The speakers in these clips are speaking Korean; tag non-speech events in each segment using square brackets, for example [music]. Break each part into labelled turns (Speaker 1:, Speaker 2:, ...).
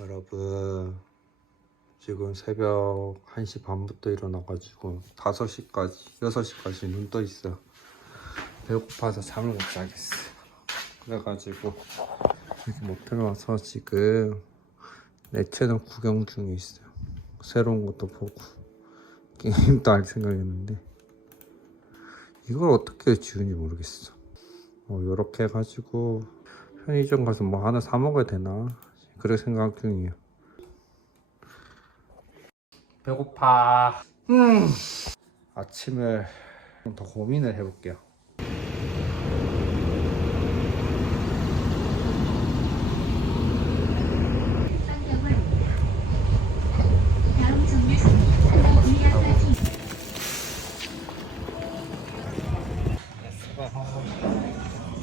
Speaker 1: 여러분. 지금 새벽 1시 반부터 일어나가지고 5시까지 6시까지 눈 떠 있어요. 배고파서 잠을 못 자겠어 그래가지고 여기 모텔 와서 지금 내 채널 구경 중에 있어요. 새로운 것도 보고 게임도 할 생각했는데 이걸 어떻게 지운지 모르겠어. 어, 요렇게 해가지고 편의점 가서 뭐 하나 사 먹어야 되나 그래 생각 중이에요. 배고파. 음. 아침을 좀 더 고민을 해볼게요.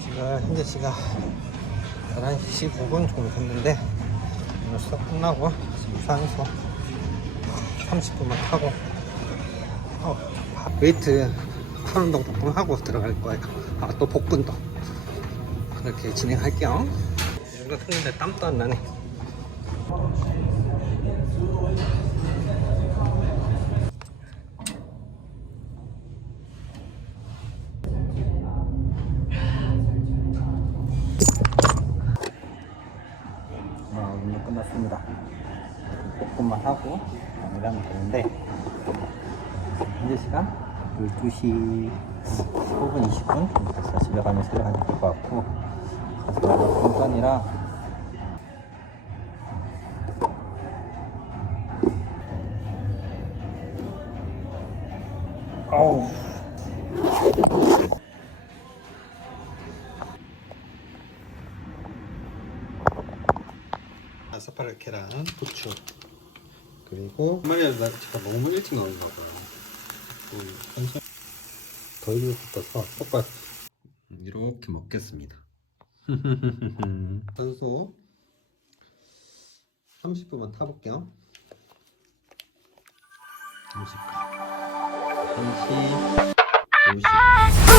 Speaker 1: 지금 현재 시간 11시 15분 정도 됐는데 오늘 수업 끝나고 부산에서 30분만 타고 어, 웨이트 한 운동 조금 하고 들어갈 거예요. 아또 복근도. 그렇게 진행할게요. 이거 했는데 땀도 안 나네 끝났습니다. 볶음만 하고 마무리하면 되는데 현재 시간 12시 15분 20분 정도 됐어요. 집에 가면 새벽 한시 될것 같고 가서 공간이라 아우 아스파라 계란, 부추. 그리고 말이야 나 제가 너무 일찍 나온가 봐요. 더 익었어서 볶아 이렇게 먹겠습니다. [laughs] 산소 30분만 타볼게요. 30 1시 50